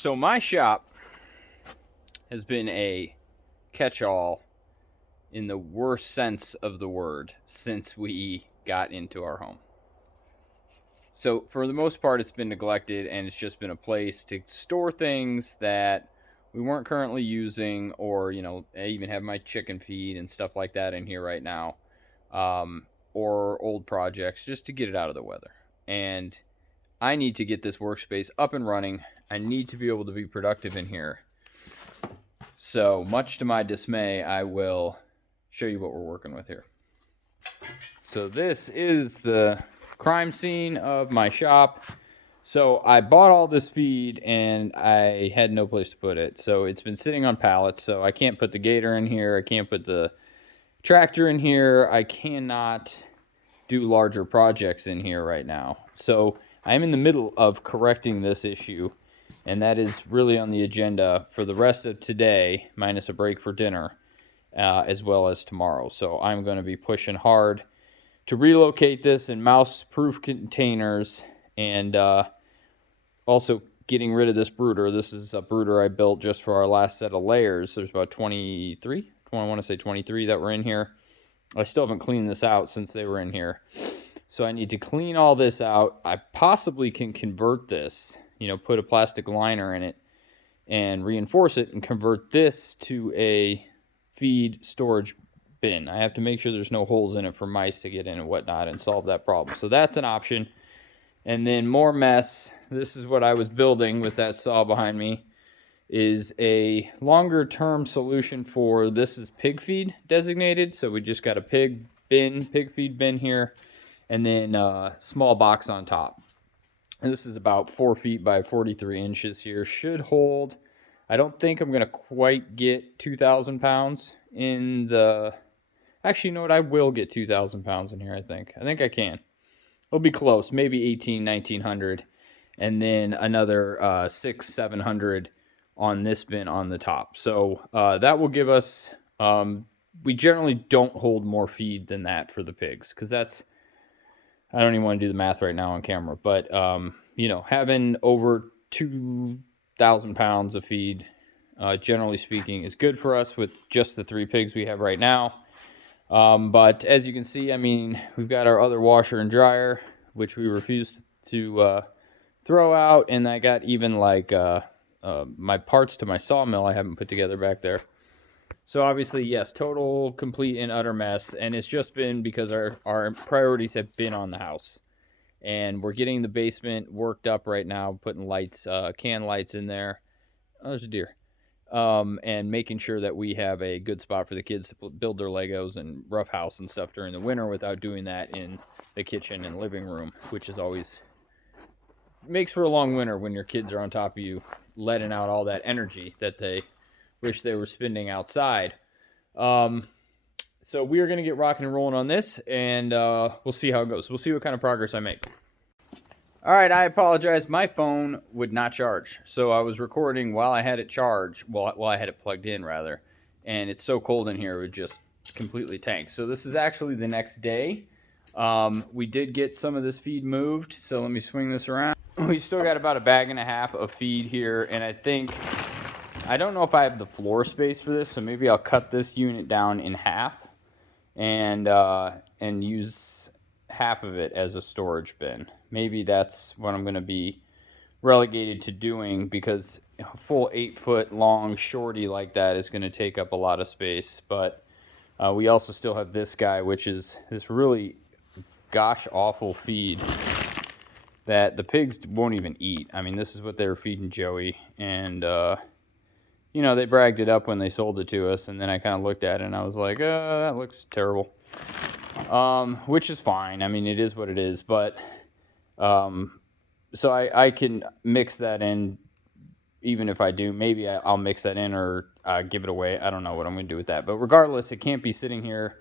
So my shop has been a catch-all in the worst sense of the word since we got into our home. So for the most part, it's been neglected, and it's just been a place to store things that we weren't currently using, or, you know, I even have my chicken feed and stuff like that in here right now, or old projects, just to get it out of the weather. And I need to get this workspace up and running. I need to be able to be productive in here. So much to my dismay, I will show you what we're working with here. So this is the crime scene of my shop. So I bought all this feed and I had no place to put it. So it's been sitting on pallets. So I can't put the gator in here. I can't put the tractor in here. I cannot do larger projects in here right now. So I'm in the middle of correcting this issue, and that is really on the agenda for the rest of today, minus a break for dinner, as well as tomorrow. So I'm going to be pushing hard to relocate this in mouse-proof containers, and also getting rid of this brooder. This is a brooder I built just for our last set of layers. There's about 23, I want to say 23 that were in here. I still haven't cleaned this out since they were in here. So I need to clean all this out. I possibly can convert this, you know, put a plastic liner in it and reinforce it and convert this to a feed storage bin. I have to make sure there's no holes in it for mice to get in and whatnot and solve that problem. So that's an option. And then more mess. This is what I was building with that saw behind me, is a longer term solution for this is pig feed designated. So we just got a pig feed bin here, and then a small box on top. And this is about 4 feet by 43 inches here. Should hold. I don't think I'm going to quite get 2,000 pounds in the... Actually, you know what? I will get 2,000 pounds in here, I think. I think I can. It'll be close. Maybe 1,900. And then another 600-700 on this bin on the top. So that will give us... we generally don't hold more feed than that for the pigs, because that's... I don't even want to do the math right now on camera, but, you know, having over 2,000 pounds of feed, generally speaking, is good for us with just the 3 pigs we have right now. But as you can see, I mean, we've got our other washer and dryer, which we refused to throw out, and I got even, like, my parts to my sawmill I haven't put together back there. So obviously, yes, total, complete, and utter mess, and it's just been because our priorities have been on the house. And we're getting the basement worked up right now, putting lights, can lights in there. Oh, there's a deer. And making sure that we have a good spot for the kids to build their Legos and rough house and stuff during the winter without doing that in the kitchen and living room, which is always makes for a long winter when your kids are on top of you, letting out all that energy that they wish they were spending outside. So we are going to get rocking and rolling on this, and we'll see how it goes. We'll see what kind of progress I make. All right, I apologize. My phone would not charge. So I was recording while I had it charged, while I had it plugged in, rather. And it's so cold in here, it would just completely tank. So this is actually the next day. We did get some of this feed moved, so let me swing this around. We still got about 1.5 bags of feed here, and I don't know if I have the floor space for this, so maybe I'll cut this unit down in half and use half of it as a storage bin. Maybe that's what I'm going to be relegated to doing, because a full 8-foot long shorty like that is going to take up a lot of space. But we also still have this guy, which is this really gosh awful feed that the pigs won't even eat. I mean, this is what they were feeding Joey, and you know, they bragged it up when they sold it to us, and then I kind of looked at it and I was like, that looks terrible. Which is fine. I mean, it is what it is, but so I can mix that in. Even if I do, maybe I'll mix that in or give it away. I don't know what I'm going to do with that. But regardless, it can't be sitting here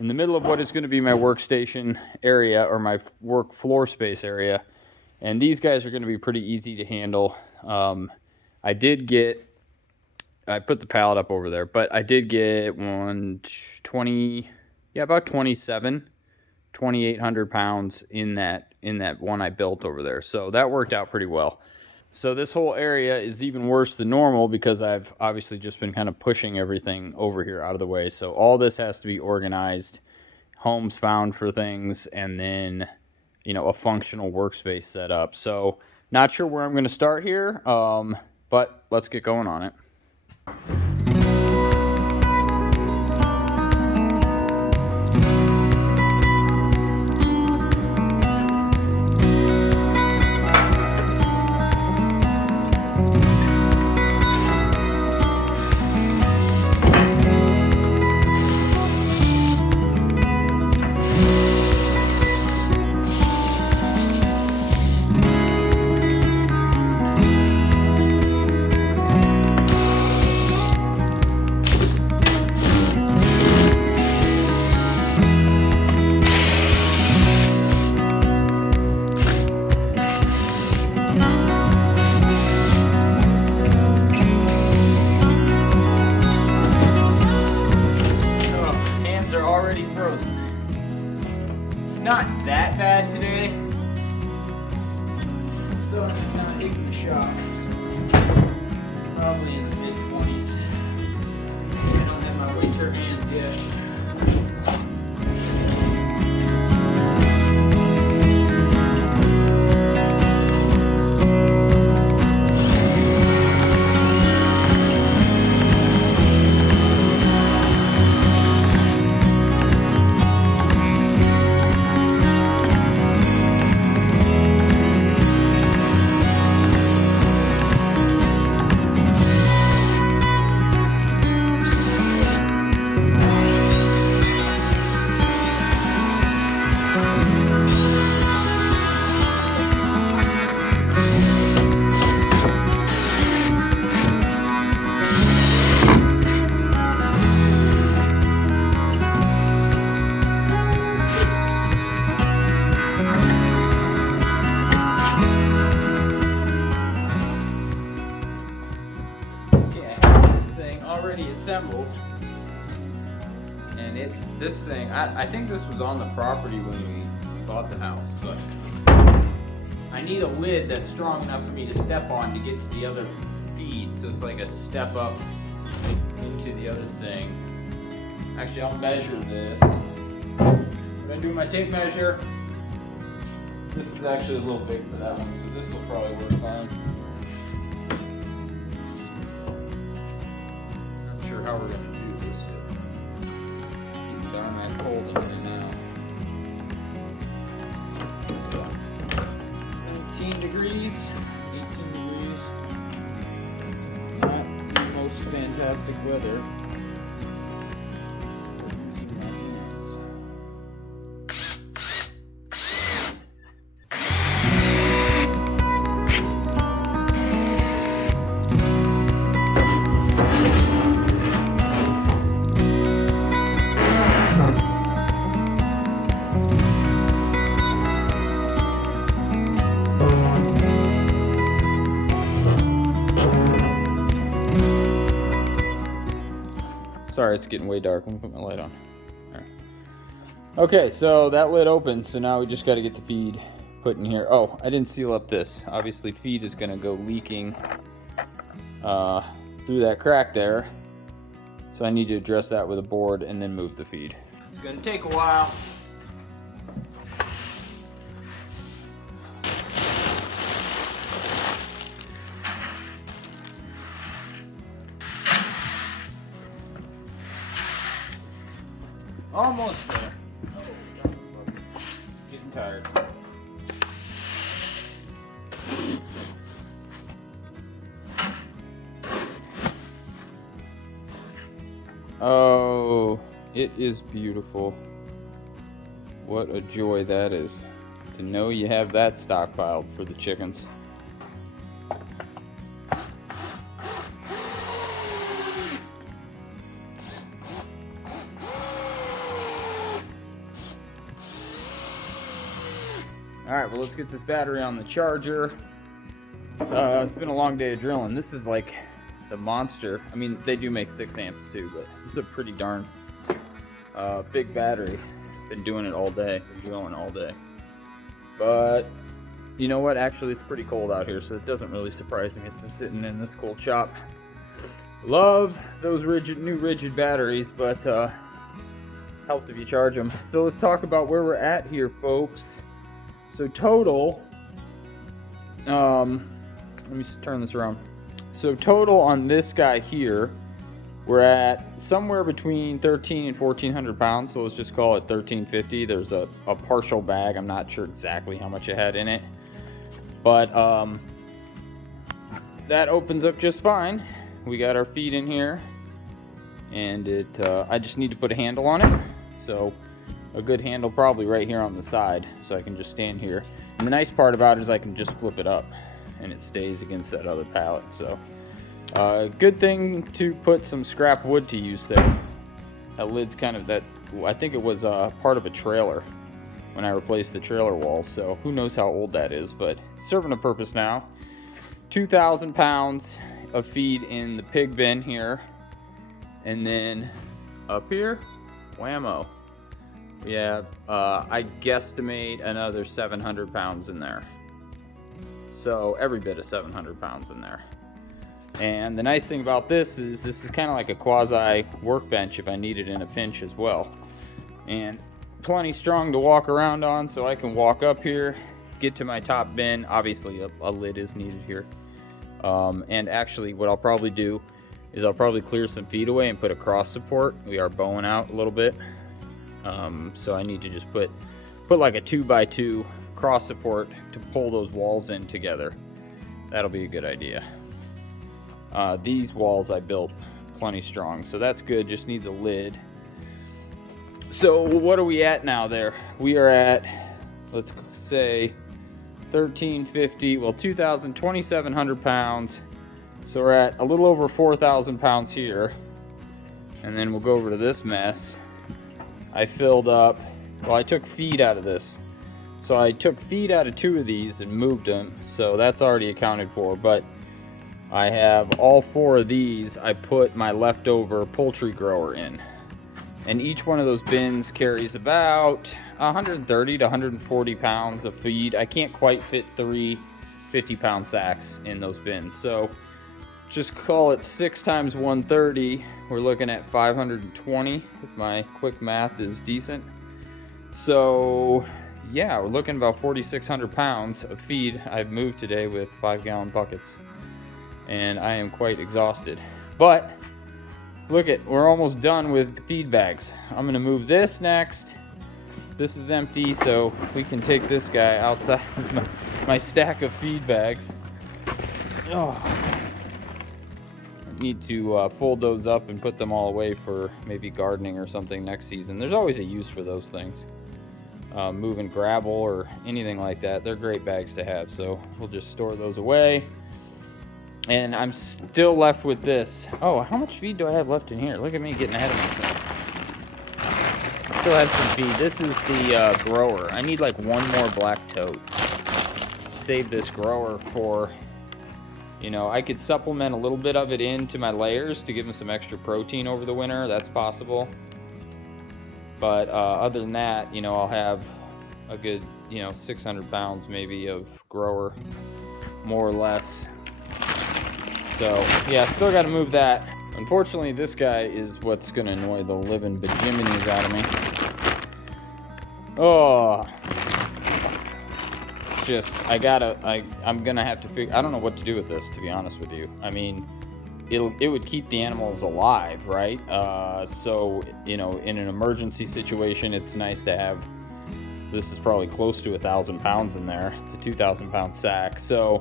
in the middle of what is going to be my workstation area, or my work floor space area. And these guys are going to be pretty easy to handle. I put the pallet up over there, but I did get about 2,800 pounds in that one I built over there. So that worked out pretty well. So this whole area is even worse than normal because I've obviously just been kind of pushing everything over here out of the way. So all this has to be organized, homes found for things, and then, you know, a functional workspace set up. So not sure where I'm going to start here, but let's get going on it. Not that bad today. The sun is not taking a shock. Probably in the mid-20s. I don't have my winter hands yet. Already assembled, and this thing, I think this was on the property when we bought the house, but I need a lid that's strong enough for me to step on to get to the other feed, so it's like a step up into the other thing. Actually, I'll measure this. I'm gonna do my tape measure. This is actually a little big for that one, so this will probably work fine. How we're going to do this. It's darn that cold in here now. 18 degrees. 18 degrees. Not the most fantastic weather. Sorry, it's getting way dark. I'm gonna put my light on. All right. Okay, so that lid opened, so now we just got to get the feed put in here. Oh, I didn't seal up this. Obviously, feed is gonna go leaking through that crack there. So I need to address that with a board and then move the feed. It's gonna take a while. Almost there. Getting tired. Oh, it is beautiful. What a joy that is. To know you have that stockpiled for the chickens. Alright, well, let's get this battery on the charger. It's been a long day of drilling. This is like the monster. I mean, they do make 6 amps too, but this is a pretty darn big battery. Been doing it all day. Been drilling all day. But You know what? Actually, it's pretty cold out here, so it doesn't really surprise me. It's been sitting in this cold shop. Love those new rigid batteries, but helps if you charge them. So let's talk about where we're at here, folks. So total, let me turn this around. So total on this guy here, we're at somewhere between 1,300 and 1,400 pounds. So let's just call it 1,350. There's a partial bag. I'm not sure exactly how much it had in it, but that opens up just fine. We got our feet in here, and I just need to put a handle on it. So a good handle probably right here on the side, so I can just stand here. And the nice part about it is I can just flip it up and it stays against that other pallet. So good thing to put some scrap wood to use there. That lid's kind of that, I think it was part of a trailer when I replaced the trailer wall, so who knows how old that is, but serving a purpose now. 2,000 pounds of feed in the pig bin here, and then up here, whammo, we have I guesstimate another 700 pounds in there. So every bit of 700 pounds in there. And the nice thing about this is kind of like a quasi workbench if I need it in a pinch as well, and plenty strong to walk around on, so I can walk up here, get to my top bin. Obviously a lid is needed here. And actually what I'll probably do is I'll probably clear some feet away and put a cross support. We are bowing out a little bit, so I need to just put like a 2x2 cross support to pull those walls in together. That'll be a good idea. These walls I built plenty strong, so that's good. Just needs a lid. So what are we at now there? We are at, let's say 1,350, well 2,700 pounds. So we're at a little over 4,000 pounds here. And then we'll go over to this mess. I filled up, well I took feed out of this. So I took feed out of 2 of these and moved them. So that's already accounted for, but I have all 4 of these. I put my leftover poultry grower in. And each one of those bins carries about 130 to 140 pounds of feed. I can't quite fit 3 50-pound sacks in those bins. So just call it 6 times 130. We're looking at 520 if my quick math is decent. So yeah, we're looking about 4,600 pounds of feed I've moved today with 5-gallon buckets. And I am quite exhausted. But look at, we're almost done with feed bags. I'm gonna move this next. This is empty, so we can take this guy outside. This is my stack of feed bags. Oh. I need to fold those up and put them all away for maybe gardening or something next season. There's always a use for those things. Moving gravel or anything like that. They're great bags to have, so we'll just store those away. And I'm still left with this. Oh, how much feed do I have left in here? Look at me getting ahead of myself. Still have some feed. This is the grower. I need like 1 more black tote. Save this grower for, you know, I could supplement a little bit of it into my layers to give them some extra protein over the winter. That's possible. But other than that, you know, I'll have a good, you know, 600 pounds maybe of grower, more or less. So yeah, still got to move that. Unfortunately, this guy is what's going to annoy the living bejiminies out of me. Oh, it's just, I'm going to have to figure, I don't know what to do with this, to be honest with you. I mean, it would keep the animals alive, right? So, you know, in an emergency situation, it's nice to have, this is probably close to 1,000 pounds in there. It's a 2,000 pound sack. So,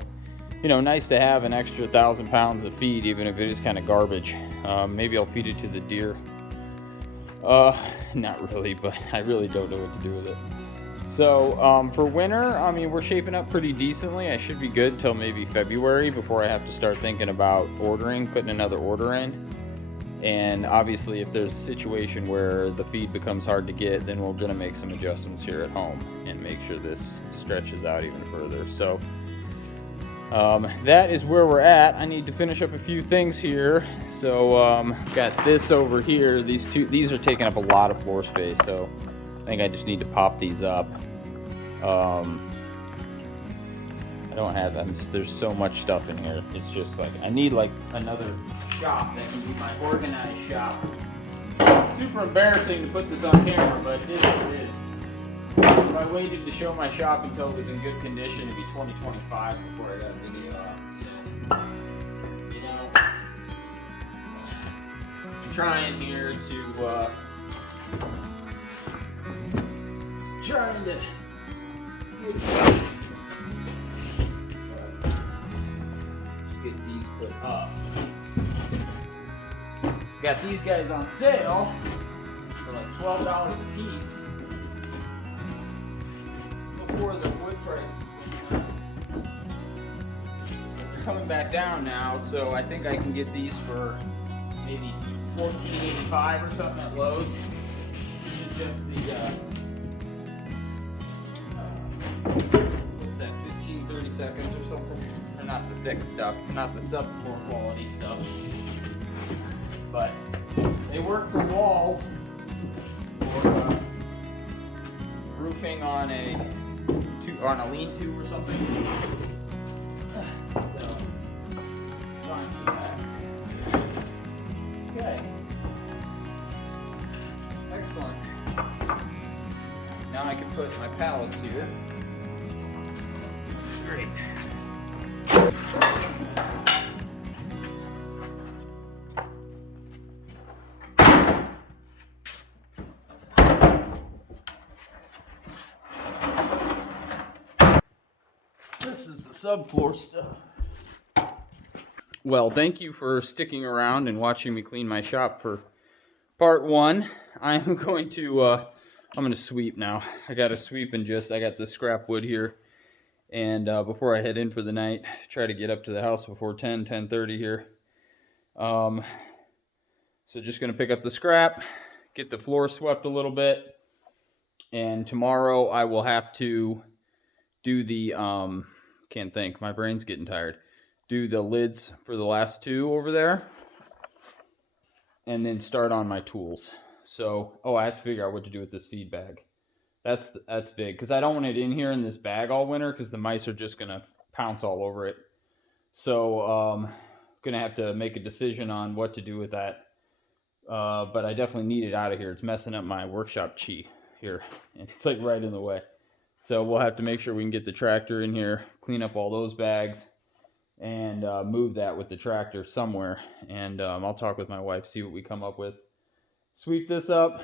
you know, nice to have an extra 1,000 pounds of feed, even if it is kind of garbage. Maybe I'll feed it to the deer. Not really, but I really don't know what to do with it. So for winter, I mean, we're shaping up pretty decently. I should be good until maybe February before I have to start thinking about putting another order in. And obviously, if there's a situation where the feed becomes hard to get, then we're going to make some adjustments here at home and make sure this stretches out even further. So that is where we're at. I need to finish up a few things here. So got this over here. These are taking up a lot of floor space, so I think I just need to pop these up. don't have them. There's so much stuff in here. It's just like, I need like another shop that can be my organized shop. Super embarrassing to put this on camera, but it is what it is. If I waited to show my shop until it was in good condition, it'd be 2025 before I got a video out. So, you know, I'm trying here to, trying to get these put up. Got these guys on sale for like $12 a piece before the wood prices went nuts. They're coming back down now, so I think I can get these for maybe $14.85 or something at Lowe's. This is just the what's that, 15-30 seconds or something? Or not the thick stuff, not the subfloor quality stuff. But they work for walls or roofing on a lean-to or something. So, fine for that. Okay. Excellent. Now I can put my pallets here. Great. This is the subfloor stuff. Well, thank you for sticking around and watching me clean my shop for part one. I'm going to sweep now. I got to sweep and I got the scrap wood here. And before I head in for the night, try to get up to the house before 10:30 here. So just going to pick up the scrap, get the floor swept a little bit. And tomorrow I will have to do the, can't think, my brain's getting tired. Do the lids for the last two over there. And then start on my tools. So, I have to figure out what to do with this feed bag. That's big, because I don't want it in here in this bag all winter, because the mice are just going to pounce all over it. So, going to have to make a decision on what to do with that. But I definitely need it out of here. It's messing up my workshop chi here. And it's like right in the way. So we'll have to make sure we can get the tractor in here, clean up all those bags, and move that with the tractor somewhere. And I'll talk with my wife, see what we come up with. Sweep this up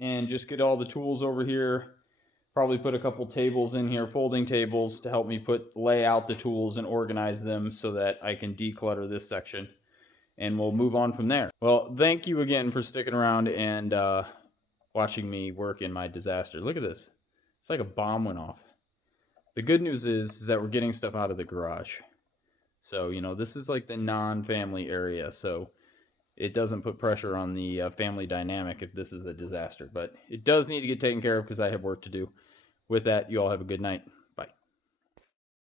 and just get all the tools over here. Probably put a couple tables in here, folding tables, to help me lay out the tools and organize them so that I can declutter this section. And we'll move on from there. Well, thank you again for sticking around and watching me work in my disaster. Look at this. It's like a bomb went off. The good news is that we're getting stuff out of the garage. So, you know, this is like the non-family area. So it doesn't put pressure on the family dynamic if this is a disaster. But it does need to get taken care of because I have work to do. With that, you all have a good night.